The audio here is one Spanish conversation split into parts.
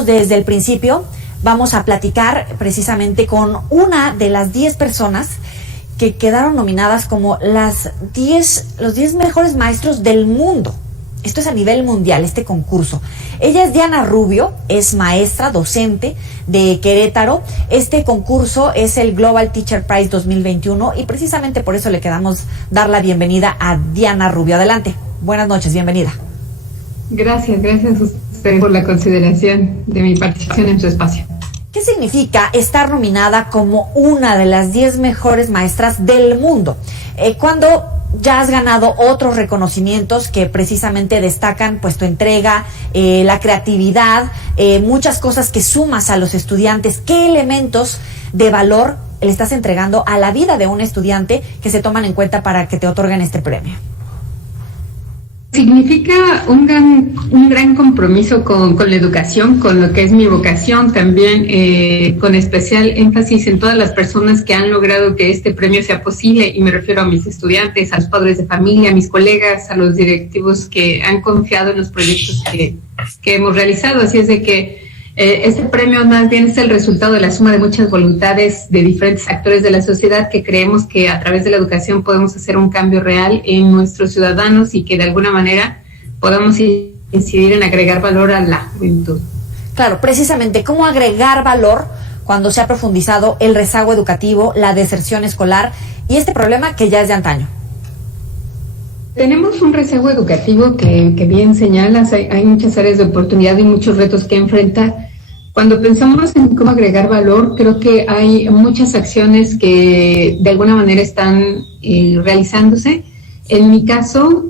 Desde el principio vamos a platicar precisamente con una de las 10 personas que quedaron nominadas como los 10 mejores maestros del mundo. Esto es a nivel mundial, este concurso. Ella es Diana Rubio, es maestra, docente de Querétaro. Este concurso es el Global Teacher Prize 2021 y precisamente por eso le queremos dar la bienvenida a Diana Rubio. Adelante, buenas noches, bienvenida. Gracias a ustedes por la consideración de mi participación en su espacio. ¿Qué significa estar nominada como una de las 10 mejores maestras del mundo? Cuando ya has ganado otros reconocimientos que precisamente destacan pues tu entrega, la creatividad, muchas cosas que sumas a los estudiantes. ¿Qué elementos de valor le estás entregando a la vida de un estudiante que se toman en cuenta para que te otorguen este premio? Significa un gran compromiso con la educación, con lo que es mi vocación, también con especial énfasis en todas las personas que han logrado que este premio sea posible, y me refiero a mis estudiantes, a los padres de familia, a mis colegas, a los directivos que han confiado en los proyectos que hemos realizado. Así es de que este premio más bien es el resultado de la suma de muchas voluntades de diferentes actores de la sociedad que creemos que a través de la educación podemos hacer un cambio real en nuestros ciudadanos y que de alguna manera podamos incidir en agregar valor a la juventud. Claro, precisamente, ¿cómo agregar valor cuando se ha profundizado el rezago educativo, la deserción escolar y este problema que ya es de antaño? Tenemos un rezago educativo que bien señalas, hay muchas áreas de oportunidad y muchos retos que enfrentar. Cuando pensamos en cómo agregar valor, creo que hay muchas acciones que de alguna manera están realizándose. En mi caso,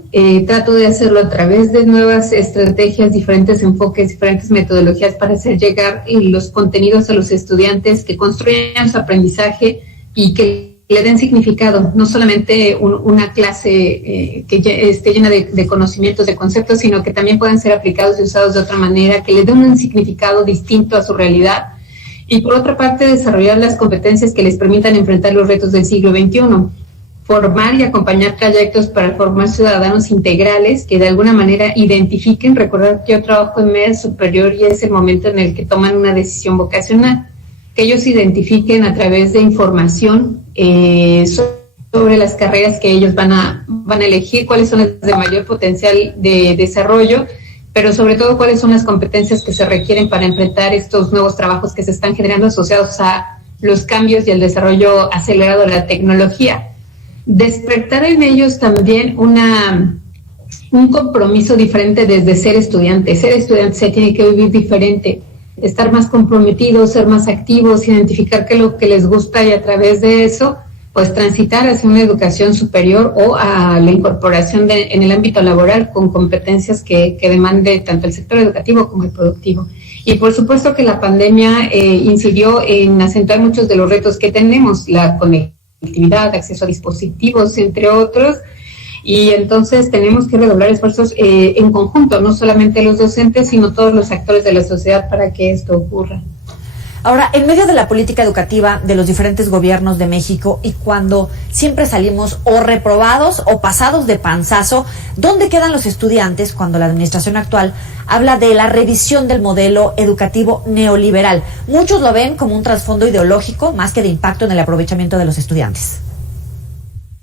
trato de hacerlo a través de nuevas estrategias, diferentes enfoques, diferentes metodologías para hacer llegar los contenidos a los estudiantes que construyan su aprendizaje y que le den significado, no solamente una clase que esté llena de conocimientos, de conceptos, sino que también puedan ser aplicados y usados de otra manera, que le den un significado distinto a su realidad. Y por otra parte, desarrollar las competencias que les permitan enfrentar los retos del siglo XXI. Formar y acompañar trayectos para formar ciudadanos integrales que de alguna manera identifiquen. Recordar que yo trabajo en media superior y es el momento en el que toman una decisión vocacional, que ellos identifiquen a través de información sobre las carreras que ellos van a elegir, cuáles son las de mayor potencial de desarrollo, pero sobre todo cuáles son las competencias que se requieren para enfrentar estos nuevos trabajos que se están generando asociados a los cambios y el desarrollo acelerado de la tecnología. Despertar en ellos también un compromiso diferente desde ser estudiante. Ser estudiante se tiene que vivir diferente, estar más comprometidos, ser más activos, identificar qué es lo que les gusta y a través de eso, pues transitar hacia una educación superior o a la incorporación en el ámbito laboral con competencias que demande tanto el sector educativo como el productivo. Y por supuesto que la pandemia incidió en acentuar muchos de los retos que tenemos, la conectividad, acceso a dispositivos, entre otros. Y entonces tenemos que redoblar esfuerzos en conjunto, no solamente los docentes, sino todos los actores de la sociedad para que esto ocurra. Ahora, en medio de la política educativa de los diferentes gobiernos de México y cuando siempre salimos o reprobados o pasados de panzazo, ¿dónde quedan los estudiantes cuando la administración actual habla de la revisión del modelo educativo neoliberal? Muchos lo ven como un trasfondo ideológico más que de impacto en el aprovechamiento de los estudiantes.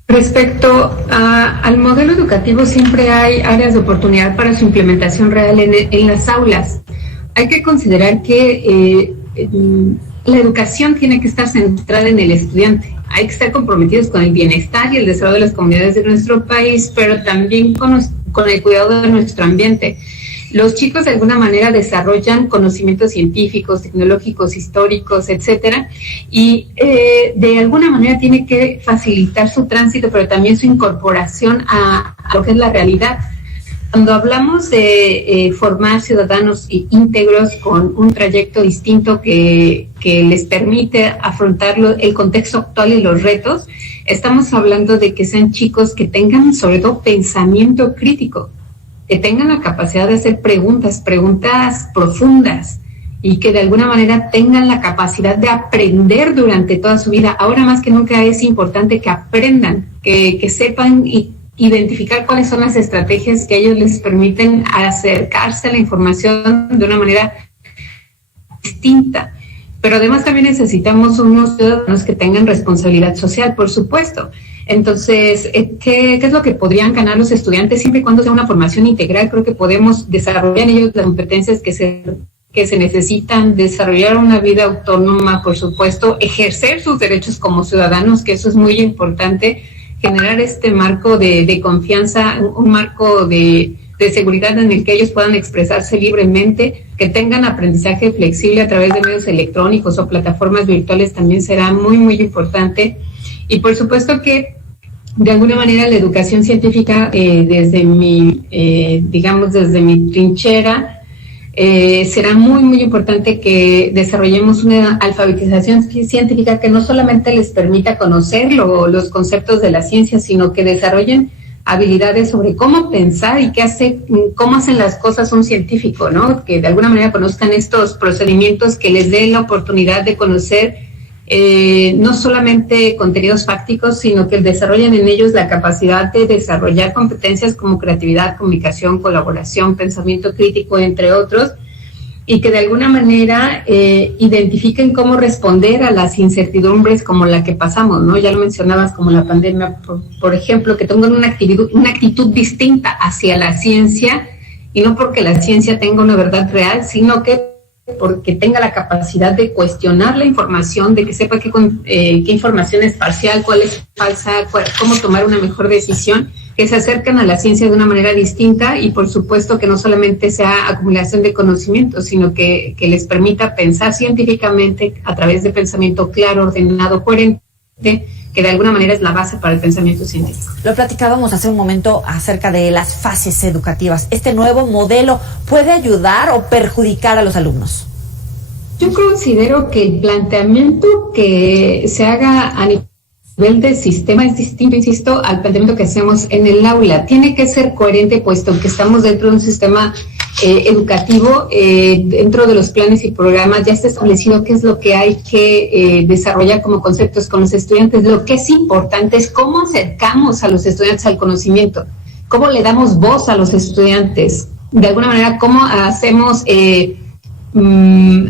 Respecto al modelo educativo, siempre hay áreas de oportunidad para su implementación real en las aulas. Hay que considerar que la educación tiene que estar centrada en el estudiante. Hay que estar comprometidos con el bienestar y el desarrollo de las comunidades de nuestro país, pero también con el cuidado de nuestro ambiente. Los chicos de alguna manera desarrollan conocimientos científicos, tecnológicos, históricos, etcétera, y de alguna manera tiene que facilitar su tránsito, pero también su incorporación a lo que es la realidad. Cuando hablamos de formar ciudadanos íntegros con un trayecto distinto que les permite afrontar el contexto actual y los retos, estamos hablando de que sean chicos que tengan sobre todo pensamiento crítico, que tengan la capacidad de hacer preguntas profundas y que de alguna manera tengan la capacidad de aprender durante toda su vida. Ahora más que nunca es importante que aprendan, que sepan y identificar cuáles son las estrategias que a ellos les permiten acercarse a la información de una manera distinta. Pero además también necesitamos unos ciudadanos que tengan responsabilidad social, por supuesto. Entonces, ¿qué es lo que podrían ganar los estudiantes? Siempre y cuando sea una formación integral, creo que podemos desarrollar en ellos las competencias que se necesitan, desarrollar una vida autónoma, por supuesto, ejercer sus derechos como ciudadanos, que eso es muy importante, generar este marco de confianza, un marco de seguridad en el que ellos puedan expresarse libremente, que tengan aprendizaje flexible a través de medios electrónicos o plataformas virtuales también será muy, muy importante. Y por supuesto que de alguna manera la educación científica desde mi trinchera, será muy, muy importante que desarrollemos una alfabetización científica que no solamente les permita conocer los conceptos de la ciencia, sino que desarrollen habilidades sobre cómo pensar y cómo hacen las cosas un científico, ¿no? Que de alguna manera conozcan estos procedimientos que les den la oportunidad de conocer no solamente contenidos fácticos, sino que desarrollen en ellos la capacidad de desarrollar competencias como creatividad, comunicación, colaboración, pensamiento crítico, entre otros, y que de alguna manera identifiquen cómo responder a las incertidumbres como la que pasamos, ¿no? Ya lo mencionabas, como la pandemia, por ejemplo, que tengan una actitud distinta hacia la ciencia, y no porque la ciencia tenga una verdad real, sino que porque tenga la capacidad de cuestionar la información, de que sepa qué información es parcial, cuál es falsa, cómo tomar una mejor decisión, que se acercan a la ciencia de una manera distinta y por supuesto que no solamente sea acumulación de conocimientos, sino que les permita pensar científicamente a través de pensamiento claro, ordenado, coherente, que de alguna manera es la base para el pensamiento científico. Lo platicábamos hace un momento acerca de las fases educativas. ¿Este nuevo modelo puede ayudar o perjudicar a los alumnos? Yo considero que el planteamiento que se haga a nivel del sistema es distinto, insisto, al planteamiento que hacemos en el aula. Tiene que ser coherente, puesto que estamos dentro de un sistema educativo, dentro de los planes y programas ya está establecido qué es lo que hay que desarrollar como conceptos con los estudiantes. Lo que es importante es cómo acercamos a los estudiantes al conocimiento, cómo le damos voz a los estudiantes, de alguna manera cómo hacemos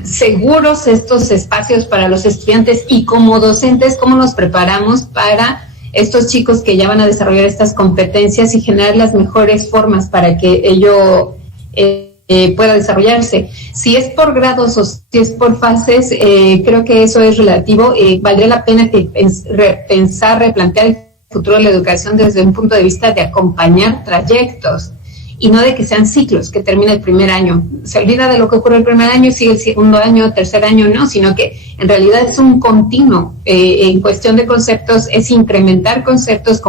seguros estos espacios para los estudiantes, y como docentes cómo nos preparamos para estos chicos que ya van a desarrollar estas competencias y generar las mejores formas para que ello pueda desarrollarse. Si es por grados o si es por fases, creo que eso es relativo. Valdría la pena que replantear el futuro de la educación desde un punto de vista de acompañar trayectos y no de que sean ciclos, que termina el primer año. Se olvida de lo que ocurre el primer año, sigue el segundo año, tercer año, no, sino que en realidad es un continuo. En cuestión de conceptos, es incrementar conceptos,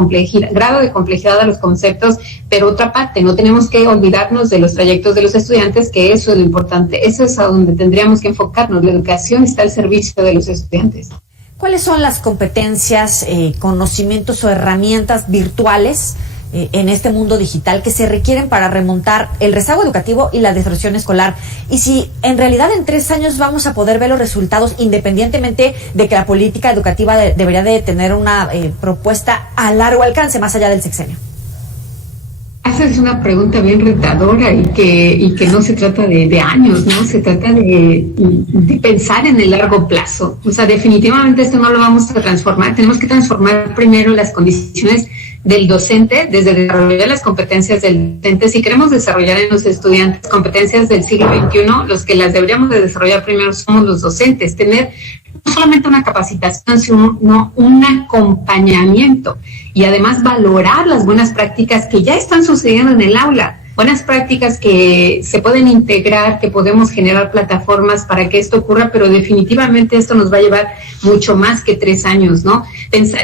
grado de complejidad a los conceptos, pero otra parte, no tenemos que olvidarnos de los trayectos de los estudiantes, que eso es lo importante, eso es a donde tendríamos que enfocarnos. La educación está al servicio de los estudiantes. ¿Cuáles son las competencias, conocimientos o herramientas virtuales en este mundo digital que se requieren para remontar el rezago educativo y la deserción escolar? Y si en realidad en 3 años vamos a poder ver los resultados, independientemente de que la política educativa debería de tener una propuesta a largo alcance, más allá del sexenio. Esa es una pregunta bien retadora y que no se trata de años, ¿no? Se trata de pensar en el largo plazo. O sea, definitivamente esto no lo vamos a transformar. Tenemos que transformar primero las condiciones del docente, desde desarrollar las competencias del docente. Si queremos desarrollar en los estudiantes competencias del siglo XXI, los que las deberíamos de desarrollar primero somos los docentes. Tener no solamente una capacitación, sino un acompañamiento, y además valorar las buenas prácticas que ya están sucediendo en el aula. Buenas prácticas que se pueden integrar, que podemos generar plataformas para que esto ocurra, pero definitivamente esto nos va a llevar mucho más que 3 años, ¿no?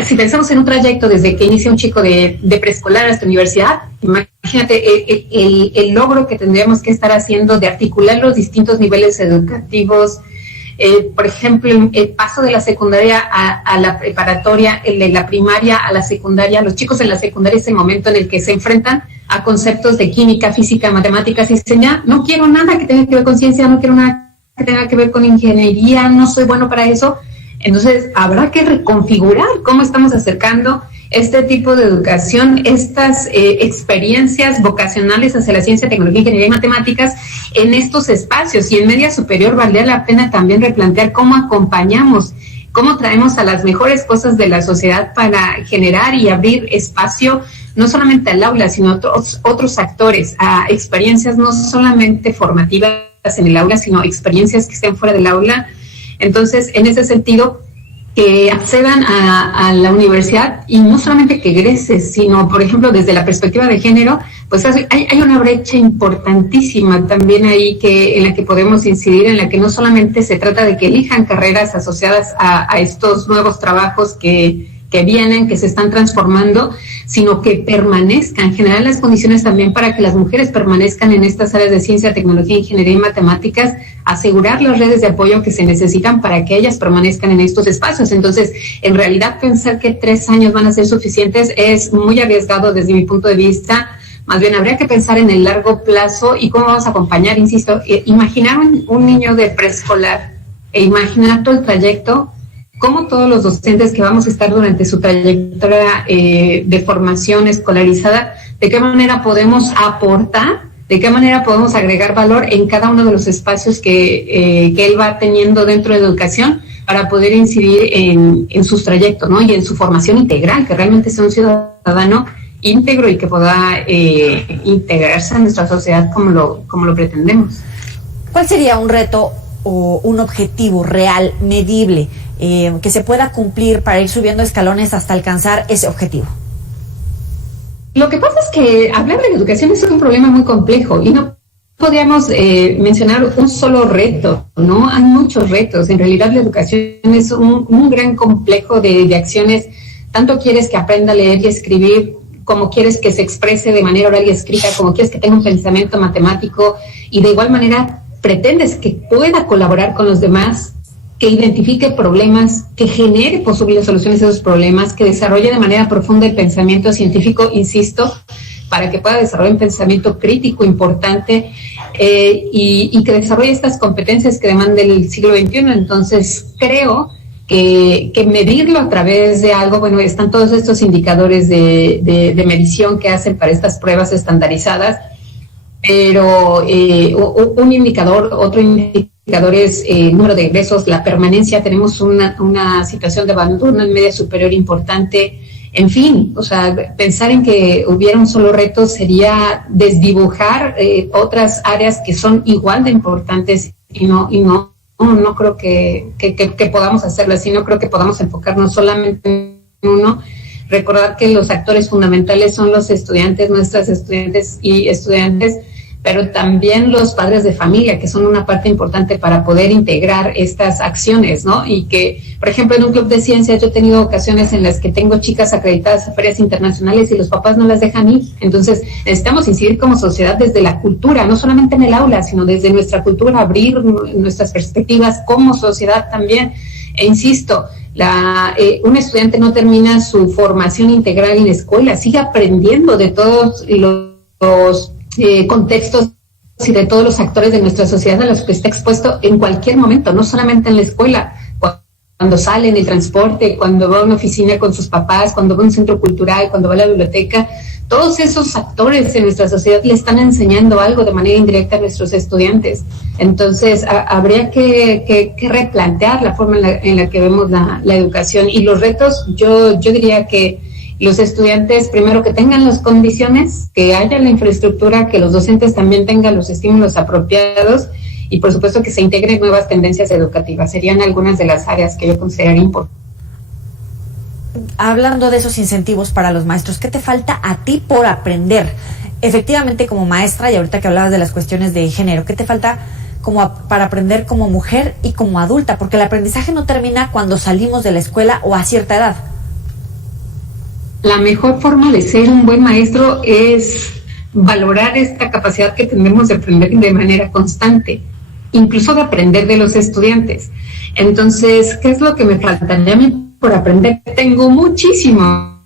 Si pensamos en un trayecto desde que inicia un chico de preescolar hasta universidad, imagínate el logro que tendríamos que estar haciendo de articular los distintos niveles educativos. Por ejemplo, el paso de la secundaria a la preparatoria, el de la primaria a la secundaria. Los chicos en la secundaria es el momento en el que se enfrentan a conceptos de química, física, matemáticas, y dicen, ya, no quiero nada que tenga que ver con ciencia, no quiero nada que tenga que ver con ingeniería, no soy bueno para eso. Entonces, habrá que reconfigurar cómo estamos acercando este tipo de educación, estas experiencias vocacionales hacia la ciencia, tecnología, ingeniería y matemáticas en estos espacios. Y en media superior valdría la pena también replantear cómo acompañamos, cómo traemos a las mejores cosas de la sociedad para generar y abrir espacio no solamente al aula, sino a otros actores, a experiencias no solamente formativas en el aula, sino experiencias que estén fuera del aula. Entonces, en ese sentido, que accedan a la universidad y no solamente que egreses, sino, por ejemplo, desde la perspectiva de género, pues hay una brecha importantísima también ahí en la que podemos incidir, en la que no solamente se trata de que elijan carreras asociadas a estos nuevos trabajos que vienen, que se están transformando, sino que permanezcan, generar las condiciones también para que las mujeres permanezcan en estas áreas de ciencia, tecnología, ingeniería y matemáticas, asegurar las redes de apoyo que se necesitan para que ellas permanezcan en estos espacios. Entonces, en realidad pensar que 3 años van a ser suficientes es muy arriesgado desde mi punto de vista. Más bien habría que pensar en el largo plazo y cómo vamos a acompañar, insisto, imaginar un niño de preescolar e imaginar todo el trayecto, cómo todos los docentes que vamos a estar durante su trayectoria de formación escolarizada, de qué manera podemos aportar, de qué manera podemos agregar valor en cada uno de los espacios que él va teniendo dentro de educación para poder incidir en sus trayectos, ¿no? Y en su formación integral, que realmente sea un ciudadano íntegro y que pueda integrarse a nuestra sociedad como lo pretendemos. ¿Cuál sería un reto o un objetivo real, medible, que se pueda cumplir para ir subiendo escalones hasta alcanzar ese objetivo? Lo que pasa es que hablar de educación es un problema muy complejo y no podríamos mencionar un solo reto, ¿no? Hay muchos retos. En realidad la educación es un gran complejo de acciones. Tanto quieres que aprenda a leer y escribir, como quieres que se exprese de manera oral y escrita, como quieres que tenga un pensamiento matemático, y de igual manera pretendes que pueda colaborar con los demás, que identifique problemas, que genere posibles soluciones a esos problemas, que desarrolle de manera profunda el pensamiento científico, insisto, para que pueda desarrollar un pensamiento crítico importante y que desarrolle estas competencias que demanda el siglo XXI. Entonces, creo que medirlo a través de algo, bueno, están todos estos indicadores de medición que hacen para estas pruebas estandarizadas, pero un indicador, otro indicador es el número de egresos, la permanencia. Tenemos una situación de abandono en media superior importante. En fin, o sea, pensar en que hubiera un solo reto sería desdibujar otras áreas que son igual de importantes y no creo que podamos hacerlo así. No creo que podamos enfocarnos solamente en uno. Recordar que los actores fundamentales son los estudiantes, nuestras estudiantes y estudiantes, pero también los padres de familia, que son una parte importante para poder integrar estas acciones, ¿no? Y que, por ejemplo, en un club de ciencias yo he tenido ocasiones en las que tengo chicas acreditadas a ferias internacionales y los papás no las dejan ir. Entonces, necesitamos incidir como sociedad desde la cultura, no solamente en el aula, sino desde nuestra cultura, abrir nuestras perspectivas como sociedad también. E insisto, un estudiante no termina su formación integral en la escuela, sigue aprendiendo de todos los contextos y de todos los actores de nuestra sociedad a los que está expuesto en cualquier momento, no solamente en la escuela, cuando sale en el transporte, cuando va a una oficina con sus papás, cuando va a un centro cultural, cuando va a la biblioteca. Todos esos actores en nuestra sociedad le están enseñando algo de manera indirecta a nuestros estudiantes. Entonces, habría que replantear la forma en la que vemos la educación. Y los retos, yo diría que los estudiantes, primero, que tengan las condiciones, que haya la infraestructura, que los docentes también tengan los estímulos apropiados y, por supuesto, que se integren nuevas tendencias educativas. Serían algunas de las áreas que yo consideraría importantes. Hablando de esos incentivos para los maestros, ¿qué te falta a ti por aprender? Efectivamente, como maestra, y ahorita que hablabas de las cuestiones de género, ¿qué te falta para aprender como mujer y como adulta? Porque el aprendizaje no termina cuando salimos de la escuela o a cierta edad. La mejor forma de ser un buen maestro es valorar esta capacidad que tenemos de aprender de manera constante, incluso de aprender de los estudiantes. Entonces, ¿qué es lo que me faltaría a mí por aprender? Tengo muchísimo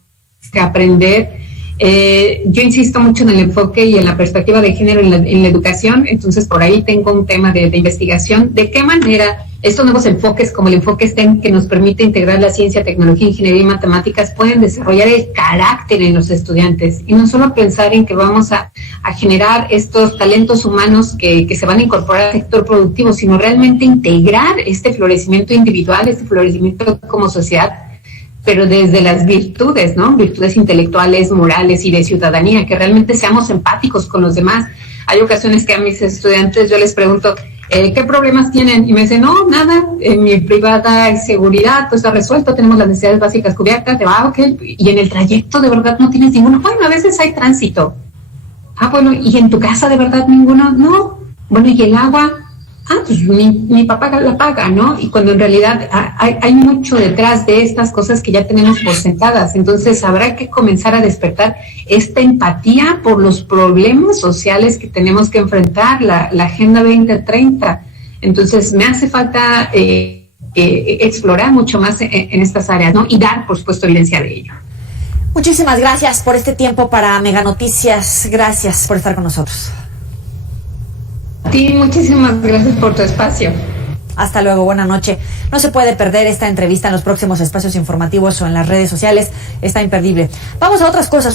que aprender. Yo insisto mucho en el enfoque y en la perspectiva de género en la educación, entonces por ahí tengo un tema de investigación. ¿De qué manera estos nuevos enfoques, como el enfoque STEM, que nos permite integrar la ciencia, tecnología, ingeniería y matemáticas, pueden desarrollar el carácter en los estudiantes y no solo pensar en que vamos a generar estos talentos humanos que se van a incorporar al sector productivo, sino realmente integrar este florecimiento individual, este florecimiento como sociedad, pero desde las virtudes, ¿no? Virtudes intelectuales, morales y de ciudadanía, que realmente seamos empáticos con los demás. Hay ocasiones que a mis estudiantes yo les pregunto, ¿qué problemas tienen? Y me dicen, no, nada, en mi privada seguridad, pues está resuelto, tenemos las necesidades básicas cubiertas, ok, y en el trayecto de verdad no tienes ninguno. Bueno, a veces hay tránsito. Bueno, ¿y en tu casa de verdad ninguno? No. Bueno, ¿y el agua? Pues mi papá la paga, ¿no? Y cuando en realidad hay mucho detrás de estas cosas que ya tenemos por sentadas. Entonces habrá que comenzar a despertar esta empatía por los problemas sociales que tenemos que enfrentar, la Agenda 2030. Entonces me hace falta explorar mucho más en estas áreas, ¿no? Y dar, por supuesto, evidencia de ello. Muchísimas gracias por este tiempo para Mega Noticias. Gracias por estar con nosotros. A ti, muchísimas gracias por tu espacio. Hasta luego, buena noche. No se puede perder esta entrevista en los próximos espacios informativos o en las redes sociales. Está imperdible. Vamos a otras cosas.